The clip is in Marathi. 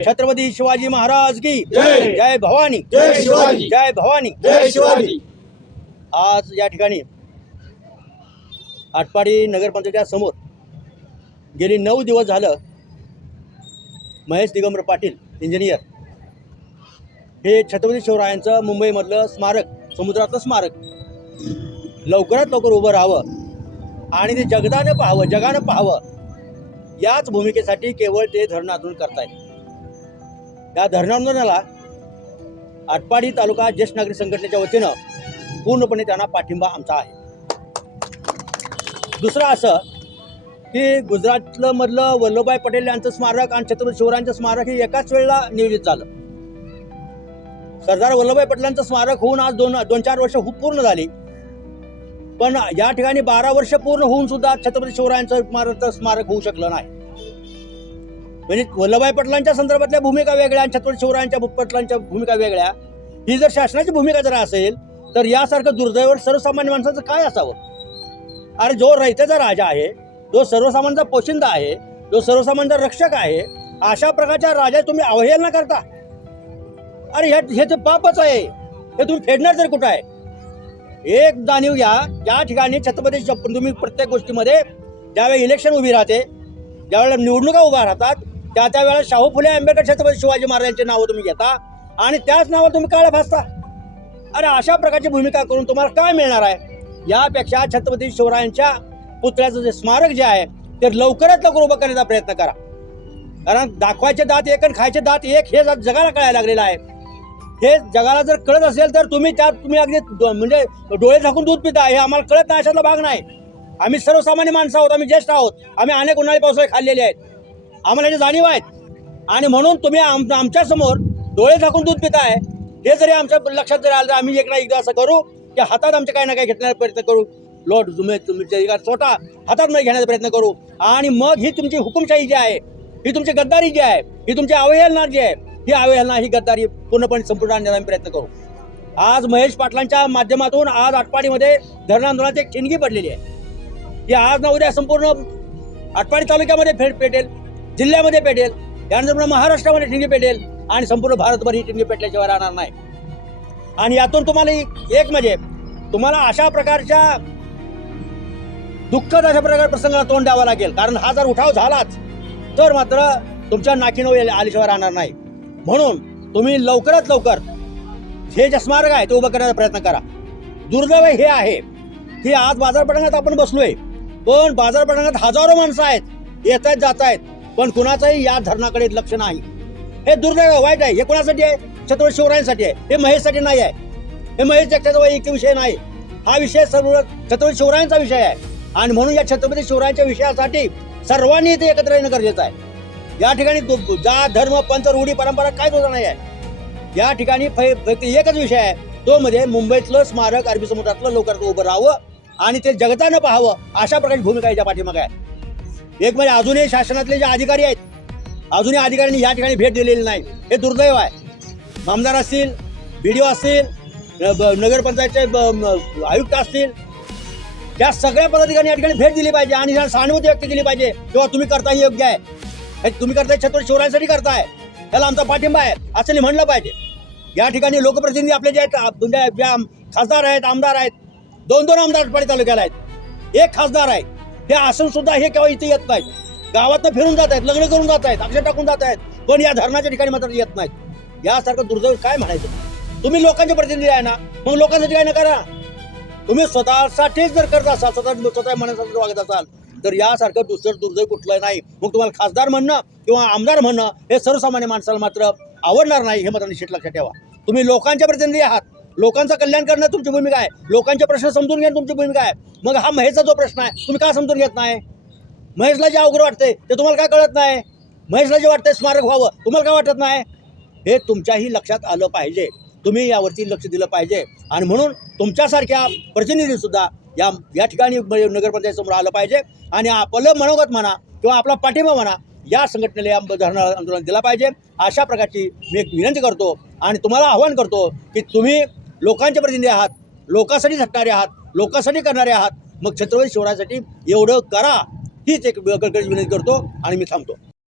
छत्रपती शिवाजी महाराज की जय. जय भवानी, जय शिवाजी. जय भवानी. जय शिवाजी. आज या ठिकाणी आटपाडी नगरपंचायतीच्या समोर गेली 9 दिवस झालं महेश दिगंबर पाटील इंजिनियर हे छत्रपती शिवरायांचं मुंबईमधलं स्मारक, समुद्रातलं स्मारक लवकरात लवकर उभं राहावं आणि ते जगानं पाहावं याच भूमिकेसाठी केवळ ते धरणं आंदोलन करतायत. या धरणं आंदोलनाला आटपाडी तालुका ज्येष्ठ नागरिक संघटनेच्या वतीनं पूर्णपणे त्यांना पाठिंबा आमचा आहे. दुसरं असं की गुजरातलं मधलं वल्लभभाई पटेल यांचं स्मारक आणि छत्रपती शिवरायांचं स्मारक हे एकाच वेळेला नियोजित झालं. सरदार वल्लभभाई पटेलांचं स्मारक होऊन आज 2-4 वर्ष पूर्ण झाली, पण या ठिकाणी 12 वर्ष पूर्ण होऊन सुद्धा छत्रपती शिवरायांचं स्मारक होऊ शकलं नाही. म्हणजे वल्लभभाई पटेलांच्या संदर्भातल्या भूमिका वेगळ्या आणि छत्रपती शिवरायांच्या पटेलांच्या भूमिका वेगळ्या. ही जर शासनाची भूमिका जर असेल तर यासारखं दुर्दैव सर्वसामान्य माणसाचं काय असावं? अरे जो रयतेचा राजा आहे, जो सर्वसामान्यांचा पोशिंदा आहे, जो सर्वसामान्यांचा रक्षक आहे, अशा प्रकारच्या राजा तुम्ही अवहेलना करता. अरे हे तर पापच आहे. हे तुम्ही फेडणार तरी कुठं आहे? एक जाणीव घ्या, या ठिकाणी छत्रपती तुम्ही प्रत्येक गोष्टीमध्ये ज्यावेळी इलेक्शन उभी राहते, ज्यावेळेला निवडणुका उभा राहतात, त्या वेळेला शाहू फुले आंबेडकर छत्रपती शिवाजी महाराजांची नावं तुम्ही घेता आणि त्याच नावावर तुम्ही काळ्या फासता. अरे अशा प्रकारची भूमिका करून तुम्हाला काय मिळणार आहे? यापेक्षा छत्रपती शिवरायांच्या पुतळ्याचं जे स्मारक जे आहे ते लवकरात लवकर उभं करण्याचा प्रयत्न करा. कारण दाखवायचे दात एक आणि खायचे दात एक हे जगाला कळायला लागलेलं आहे. हे जगाला जर कळत असेल तर तुम्ही अगदी म्हणजे डोळे झाकून दूध पिता. हे आम्हाला कळत नाही अशातला भाग नाही. आम्ही सर्वसामान्य माणसं आहोत, आम्ही ज्येष्ठ आहोत, आम्ही अनेक उन्हाळी पावसाळे खाल्लेले आहेत, आम्हाला याची जाणीव आहेत. आणि म्हणून तुम्ही आमच्या समोर डोळे झाकून दूध पिताय. हे जरी आमच्या लक्षात जरी आलं तर आम्ही एकदा असं करू की हातात आमच्या काही ना काही घेण्याचा प्रयत्न करू. तुमच्या स्वतः हातात नाही घेण्याचा प्रयत्न करू आणि मग ही तुमची हुकुमशाही जी आहे, ही तुमची गद्दारी जी आहे, ही तुमची अवहेलना जी आहे, ही अवहेलना ही गद्दारी पूर्णपणे संपूर्ण आणण्याचा आम्ही प्रयत्न करू. आज महेश पाटलांच्या माध्यमातून आज आटपाडीमध्ये धरण आंदोलनाची एक ठिणगी पडलेली आहे की आज ना उद्या संपूर्ण आटपाडी तालुक्यामध्ये पेटेल, जिल्ह्यामध्ये पेटेल, त्यानंतर महाराष्ट्रामध्ये ठिणगी पेटेल आणि संपूर्ण भारतभर ही ठिणगी पेटल्याशिवाय राहणार नाही. आणि यातून तुम्हाला एक म्हणजे तुम्हाला अशा प्रकारच्या दुःखद अशा प्रकार प्रसंगाला तोंड द्यावं लागेल. कारण हा जर उठाव झालाच तर मात्र तुमच्या नाकीनऊ आल्याशिवाय राहणार नाही. म्हणून तुम्ही लवकरात लवकर हे जे स्मारक आहे ते उभं करण्याचा प्रयत्न करा. दुर्दैव हे आहे की आज बाजारपेठात आपण बसलोय, पण बाजारपेठात हजारो माणसं आहेत, येत आहेत जात आहेत, पण कुणाचंही या धरणाकडे लक्ष नाही. हे दुर्दैव वाईट आहे. हे कोणासाठी आहे? छत्रपती शिवरायांसाठी आहे. हे महेशसाठी नाही आहे. हे महेश जगताचा वैयक्तिक विषय नाही. हा विषय सर्व छत्रपती शिवरायांचा विषय आहे. आणि म्हणून या छत्रपती शिवरायांच्या विषयासाठी सर्वांनी इथे एकत्र येणं गरजेचं आहे. या ठिकाणी जात धर्म पंथ रूढी परंपरा काय सुद्धा नाही आहे. या ठिकाणी फक्त एकच विषय आहे, तो म्हणजे मुंबईतलं स्मारक अरबी समुद्रातलं लवकरात उभं राहावं आणि ते जगतानं पाहावं अशा प्रकारची भूमिका याच्या पाठीमागे आहे. एक म्हणजे अजूनही शासनातले जे अधिकारी आहेत, अजूनही अधिकाऱ्यांनी या ठिकाणी भेट दिलेली नाही. हे दुर्दैव आहे. आमदार असतील, BDO असतील, नगरपंचायतचे आयुक्त असतील, त्या सगळ्या पदाधिकाऱ्यांनी या ठिकाणी भेट दिली पाहिजे आणि सहानुभूती व्यक्त केली पाहिजे. किंवा तुम्ही करताय हे योग्य आहे, हे तुम्ही करताय छत्रपती शिवरायांसाठी करताय, त्याला आमचा पाठिंबा आहे असं नाही म्हणलं पाहिजे. या ठिकाणी लोकप्रतिनिधी आपले जे आहेत, खासदार आहेत, आमदार आहेत, 2 आमदार आटपाडी तालुक्याला आहेत, 1 खासदार आहे. हे असून सुद्धा हे केव्हा इथे येत नाहीत. गावातनं फिरून जात आहेत, लग्न करून जात आहेत, अक्षर टाकून जात आहेत, पण या धरणाच्या ठिकाणी मात्र येत नाहीत. यासारखं दुर्दैव काय म्हणायचं? तुम्ही लोकांचे प्रतिनिधी आहे ना, मग लोकांसाठी काय न करा. तुम्ही स्वतःसाठीच जर करत असाल, स्वतः मनासाठी वागत असाल तर यासारखं दुसरं दुर्दैव कुठलं नाही. मग तुम्हाला खासदार म्हणणं किंवा आमदार म्हणणं हे सर्वसामान्य माणसाला मात्र आवडणार नाही. हे मात्र निश्चित लक्षात ठेवा. तुम्ही लोकांचे प्रतिनिधी आहात, लोकांचं कल्याण करणं तुमची भूमिका आहे, लोकांचे प्रश्न समजून घेणं तुमची भूमिका आहे. मग हा महेशचा जो प्रश्न आहे तुम्ही का समजून घेत नाही? महेशला जे अवघड वाटतंय ते तुम्हाला काय कळत नाही? महेशला जे वाटतंय स्मारक व्हावं, तुम्हाला काय वाटत नाही? हे तुमच्याही लक्षात आलं पाहिजे. तुम्ही यावरती लक्ष दिलं पाहिजे. आणि म्हणून तुमच्यासारख्या प्रतिनिधीसुद्धा या ठिकाणी नगरपंचायतीसमोर आलं पाहिजे आणि आपलं मनोगत म्हणा किंवा आपला पाठिंबा म्हणा या संघटनेला या धरण आंदोलन दिला पाहिजे. अशा प्रकारची मी एक विनंती करतो आणि तुम्हाला आवाहन करतो की तुम्ही लोकांचे प्रतिनिधी आहात, लोकांसाठी झटणारे आहात, लोकांसाठी करणारे आहात. मग छत्रपती शिवरायांसाठी एवढं करा हीच एक कळकळीची विनंती करतो आणि मी थांबतो.